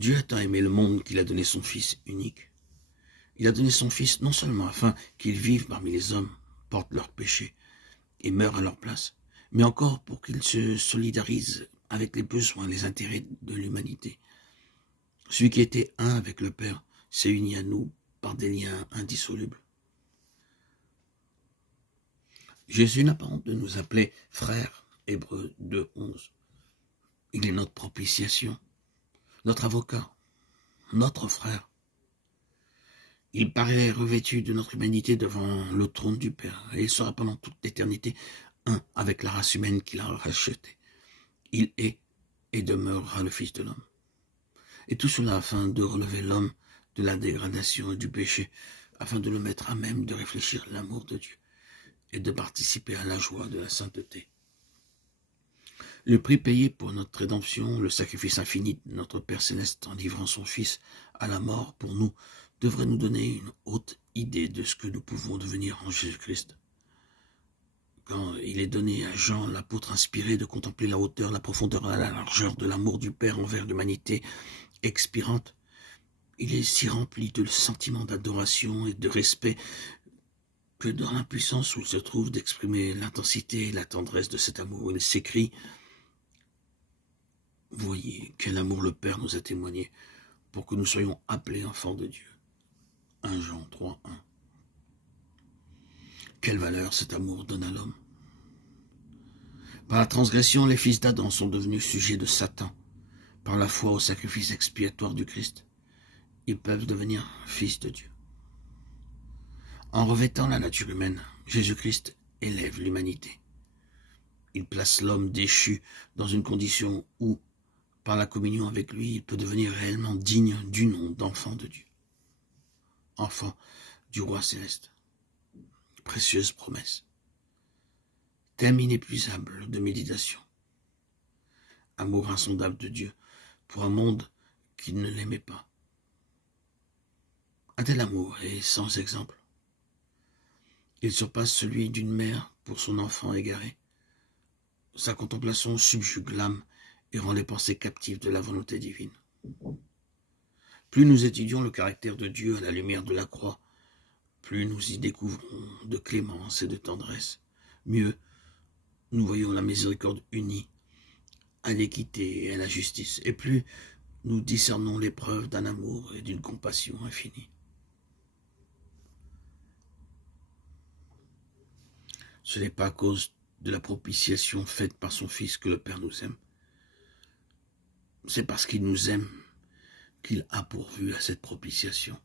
Dieu a tant aimé le monde qu'il a donné son Fils unique. Il a donné son Fils non seulement afin qu'il vive parmi les hommes, porte leurs péchés et meure à leur place, mais encore pour qu'il se solidarise avec les besoins et les intérêts de l'humanité. Celui qui était un avec le Père s'est uni à nous par des liens indissolubles. Jésus n'a pas honte de nous appeler frères, Hébreux 2:11. Il est notre propitiation, notre avocat, notre frère. Il paraît revêtu de notre humanité devant le trône du Père, et il sera pendant toute l'éternité un avec la race humaine qu'il a rachetée. Il est et demeurera le Fils de l'homme. Et tout cela afin de relever l'homme de la dégradation et du péché, afin de le mettre à même de réfléchir l'amour de Dieu et de participer à la joie de la sainteté. Le prix payé pour notre rédemption, le sacrifice infini de notre Père Céleste en livrant son Fils à la mort pour nous, devrait nous donner une haute idée de ce que nous pouvons devenir en Jésus-Christ. Quand il est donné à Jean, l'apôtre inspiré, de contempler la hauteur, la profondeur et la largeur de l'amour du Père envers l'humanité expirante, il est si rempli de sentiments d'adoration et de respect que dans l'impuissance où il se trouve d'exprimer l'intensité et la tendresse de cet amour, il s'écrie « Voyez quel amour le Père nous a témoigné pour que nous soyons appelés enfants de Dieu. » 1 Jean 3:1. Quelle valeur cet amour donne à l'homme. Par la transgression, les fils d'Adam sont devenus sujets de Satan. Par la foi au sacrifice expiatoire du Christ, ils peuvent devenir fils de Dieu. En revêtant la nature humaine, Jésus-Christ élève l'humanité. Il place l'homme déchu dans une condition où, par la communion avec lui, il peut devenir réellement digne du nom d'enfant de Dieu. Enfant du roi céleste. Précieuse promesse. Thème inépuisable de méditation. Amour insondable de Dieu pour un monde qui ne l'aimait pas. Un tel amour est sans exemple. Il surpasse celui d'une mère pour son enfant égaré. Sa contemplation subjugue l'âme et rend les pensées captives de la volonté divine. Plus nous étudions le caractère de Dieu à la lumière de la croix, plus nous y découvrons de clémence et de tendresse. Mieux, nous voyons la miséricorde unie à l'équité et à la justice, et plus nous discernons les preuves d'un amour et d'une compassion infinie. Ce n'est pas à cause de la propitiation faite par son Fils que le Père nous aime. C'est parce qu'il nous aime qu'il a pourvu à cette propitiation.